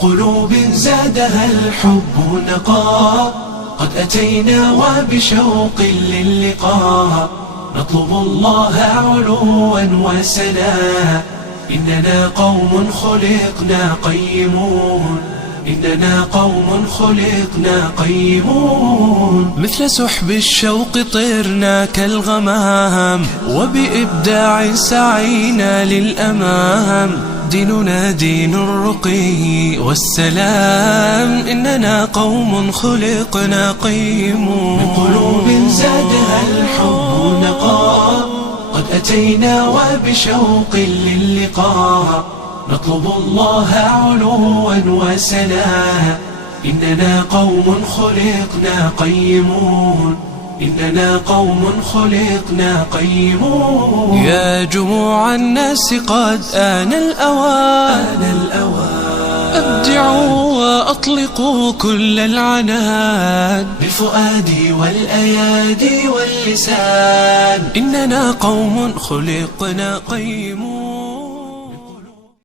قلوب زادها الحب نقاء، قد أتينا وبشوق للقاء، نطلب الله علوا وسنا. إننا قوم خلقنا قيمون، إننا قوم خلقنا قيمون. مثل سحب الشوق طرنا كالغمام، وبإبداع سعينا للأمام. ديننا دين الرقي والسلام، إننا قوم خلقنا قيمون. من قلوب زادها الحب نقاء، قد أتينا وبشوق للقاء، نطلب الله علوا وسنا. إننا قوم خلقنا قيمون، إننا قوم خلقنا قيمون. يا جموع الناس قد آن الأوان، أبدعوا وأطلقوا كل العنان، بالفؤاد والأيادي واللسان. إننا قوم خلقنا قيمون.